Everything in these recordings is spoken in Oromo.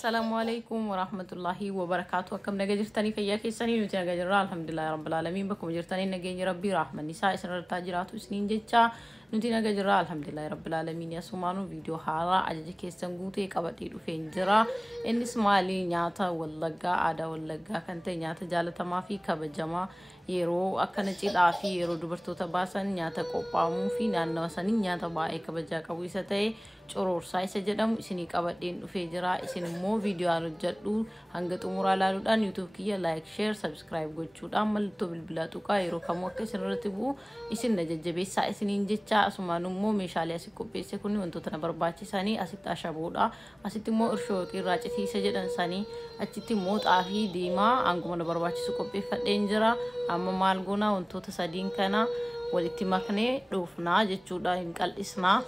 السلام عليكم ورحمة الله وبركاته. كم نجرتني في ياكي سنين وتنجر الحمد لله رب العالمين. بكم جرتني نجي ربي رحمة نساء سنة التاجرات وسنين جتة نتينا نجر الحمد لله رب العالمين. يا سمانو فيديو حارة عجز كيسن قوتي كبتي فين جرا إن اسمالي نياتا واللقا عدا واللقا كنت نياتا جالة ما في كبجما yeroo akkana cidhaa fi yeroo dubartoota baasan nyaata qophaa'uu fi naannoo sanii nyaata baay'ee kabajaa qabu isa ta'e cororsaa isa jedhamu isinii qabadheen dhufee jira. Isin immoo viidiyoo hojjedhu hanga xumuraa ilaaluudhaan YouTube kiyya like share subscribe gochuudhaan mallattoo bilbilaa tuqaa yeroo kamuu akka isin irratti bu'u isin na jajjabeessaa isiniin jecha. Asumaan immoo meeshaalee asii qopheesse kun wantoota na barbaachisanii asitti ashaboodha. Asitti immoo irshoo irraa citiisa jedhan sanii achitti immoo xaafii diimaa hanguma na barbaachisu qopheeffadheen jira. Amma maal goona wantoota sadiin kana walitti maknee dhoofnaa jechuudha, hin qal'isnaa.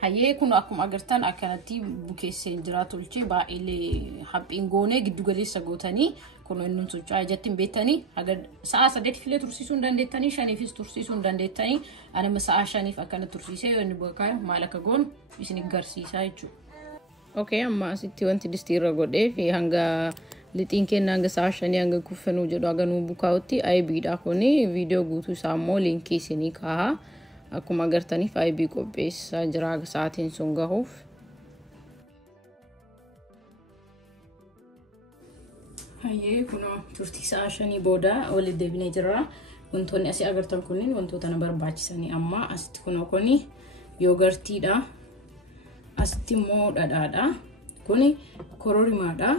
Hayyee kun akkuma agartan akkanatti bukeesseen jira tolchee baay'ee haphiin goonee giddu galeessa gootanii kun inni socho'aa jettiin beektanii agar sa'a 8 filee tursiisuu hin dandeettanii 5fis tursiisuu hin dandeettanii anima sa'a 5f akkana tursiisee yoo inni bakka maal akka goonu isin garsiisaa jechuudha. Okay, amma asitti wanti distii irra godhee fi hanga lixiin keenya hanga sa'a 5 hanga kuffenuu jedhu haga nuu bukaa'utti IBdha kuni viidiyoo guutuu isaa immoo liinkii isinii kaa'a. Akkuma agartaniif IB qopheessaa jira sa'aatiin sun gahuuf. Hayyee kun turtii sa'a 5 booda walitti deebinee jira. Wantoonni asii agartan kunniin wantoota na barbaachisanii amma asitti kuni yoogartiidha. Asitti immoo dhadhaadha. Kuni kororimaadha.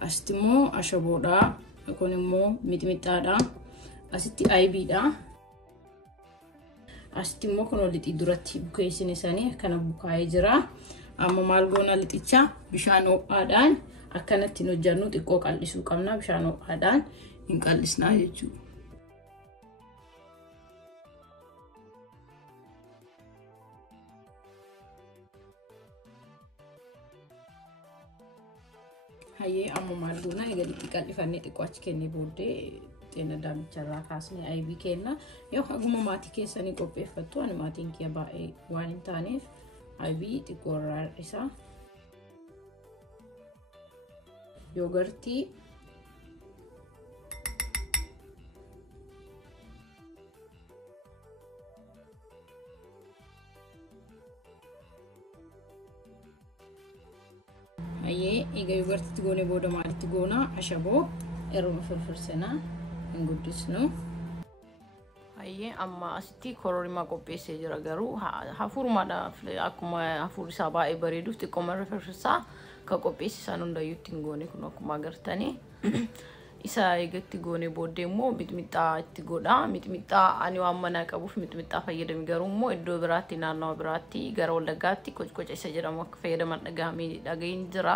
Asitti immoo ashaboodha. Kun immoo mixmixaadha. Asitti IBdha. Asitti immoo kun lixii duratti bukeessine isaanii akkana bukaa'ee jira. Amma maal goona lixicha bishaan ho'aadhaan akkanatti hojjannu xiqqoo qal'isuu qabna. Bishaan ho'aadhaan hin qal'isnaa jechuudha. Hayyee amma maal goona egaa lixii qal'ifannee xiqqoo achi kennee booddee ጤና ዳምቻራ ካስኔ አይቢ ኬና ያው ሀጉማ ማቲ ኬሰኒ ቆጴፈቱ አን ማቲን ኬ ባኤ ዋን ታኔፍ አይቢ ጢቆራር ኢሳ ዮገርቲ አየ ኢገ ዮገርቲ ትጎኔ ቦደ ማለት ትጎና አሸቦ ኤሮም ፍርፍርሰና እንጉድስ ነው። አየ አማ አስቲ ኮሮሪማ ቆጴሴ ጅራ ገሩ ሀፉርማዳ አኩማ ሀፉሪሳ ባኤ በሬዱስ ጢቆመረ ፍርፍርሳ ከቆጴሴ ሳኑ እንዳዩት እንጎኔ ኩኖ አኩማ ገርተኔ ኢሳ ይገት ጎኔ ቦዴሞ ሚጥሚጣ ትጎዳ ሚጥሚጣ አኒው አመና ቀቡፍ ሚጥሚጣ ፈየደም ገሩሞ እዶ ብራቲ ናናው ብራቲ ገረው ለጋቲ ቆጭቆጭ ሰጀራሞ ፈየደም አደጋሚ ዳገኝ ጅራ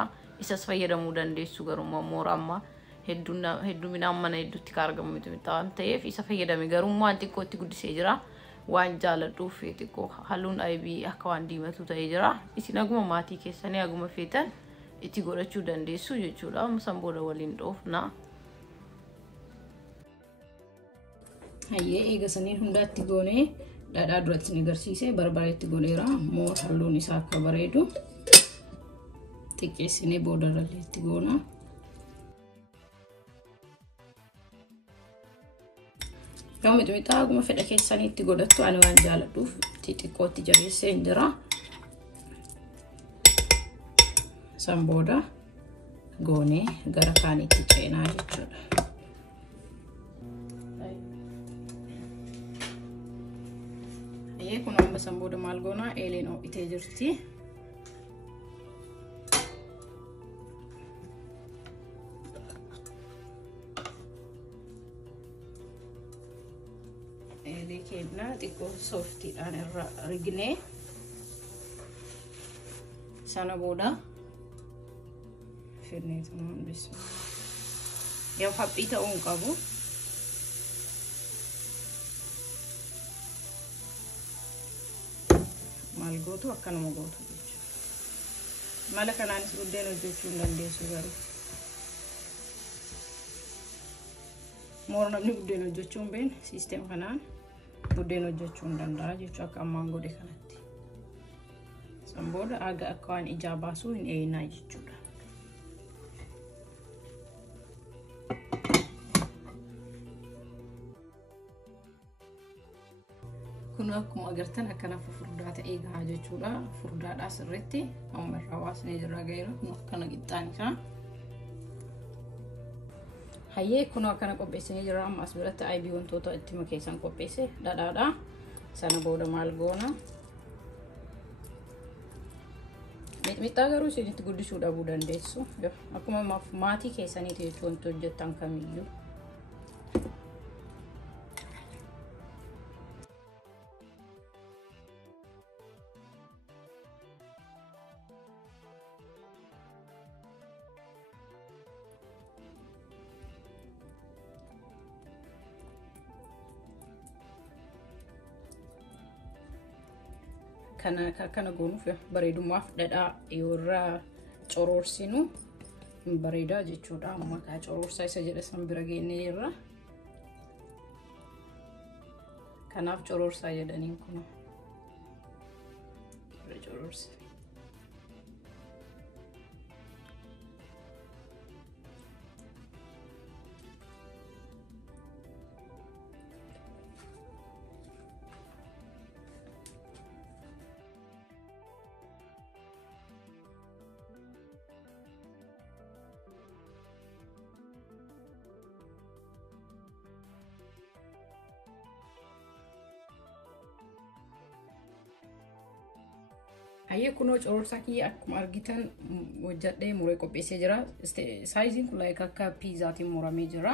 ኢሳስ ፈየደሙ ደንዴሱ ገሩሞ ሞራማ heddu mina mana hedduutti kaargamu mixmixa waan ta'eef isa fayyadame garummaa xiqqootti guddisee jira. Waan jaaladhuuf xiqqoo halluun IB akka waan diimatu ta'ee jira. Isin aguma maatii keessanii aguma feetan itti godhachuu dandeessu jechuudha. San booda waliin dhoofna. Hayyee eega saniin hundaatti goonee dhadhaa duratti ni agarsiise barbaree itti godheera. Moo halluun isaa akka bareedu xiqqeessinee boodarrallee itti goona. Kamu mixmixa aguma fedha keessanii itti godhattu ani waan jaaladhuuf xixiqqootti jabeessee jira. San booda goonee gara kaaniitti ceenaa jechuudha. Kun amma san booda maal goonaa eeleen ho'itee jirti. Kena tiko softi dan rigne sana boda firne teman bism ya happy ta on kabu malgotu akan mogotu malaka nanis udden ojochu ndande sugaru Moora namni buddeen hojjechuu hin beekne siistem kanaan buddeen hojjechuu hin danda'a jechuu akka ammaan godhe kanatti. San booda aga akka waan ijaa baasuu hin eeyinaa jechuudha. Kun akkuma agartan akkana furdaa ta'ee gahaa jechuudha. Furdaadhaa sirriitti amma irraa waasnee jirra gaheera. Kun akkana qixxaan isaa. Hayyee kun akkana qopheessinee jirra. Amma as biratti aybii wantoota itti makeessan qopheesse dhadhaadha. Sana booda maal goona? Mixmixaa garuu isinitti guddisuu dhabuu dandeessu. Akkuma maatii keessaniiti jechuun wanti hojjettan kamiyyuu. Kana goonuuf bareedummaaf dhadhaa yeroo coroorsinu bareeda jechuudha. Amma ka coroorsaa isa jedha san bira geennee jirra. Kanaaf coroorsaa jedhaniin kun coroorsa. Hayyee kunoo coroorsaa kiyya akkuma argitan hojjadhee muree qopheessee jira. Saayiziin kun akka piizaatiin muramee jira.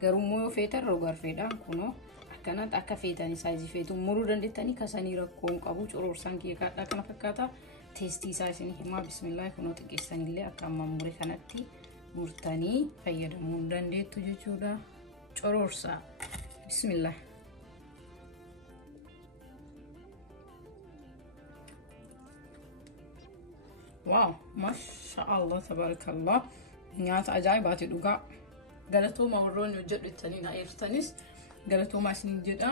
Garuu immoo yoo feetan rogarfeedhaan kunoo akkanatti akka feetanii saayizii feetuun muruu dandeettanii kasanii rakkoo hin qabu. Coroorsaan kiyya kaadhaa kana fakkaata. Teestii isaa isin himaa bismillah kunoo xiqqeessanillee akka amma muree kanatti murtanii fayyadamuu dandeettu jechuudha. Coroorsaa bismillah. Wow, mashallah, tabarakallah. Nyaata ajaa'ibaati dhugaa. Galatooma warroonni hojjedhu ittanii na eertanis galatooma isiniin jedha.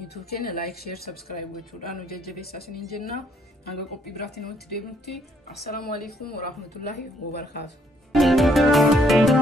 YouTube channel like, share, subscribe gochuudhaan nu jajjabeessaa isiniin jenna. Hanga qophii biraatiin walitti deebinutti. Assalaamu alaykum wa rahmatullahi wa barakaatuh.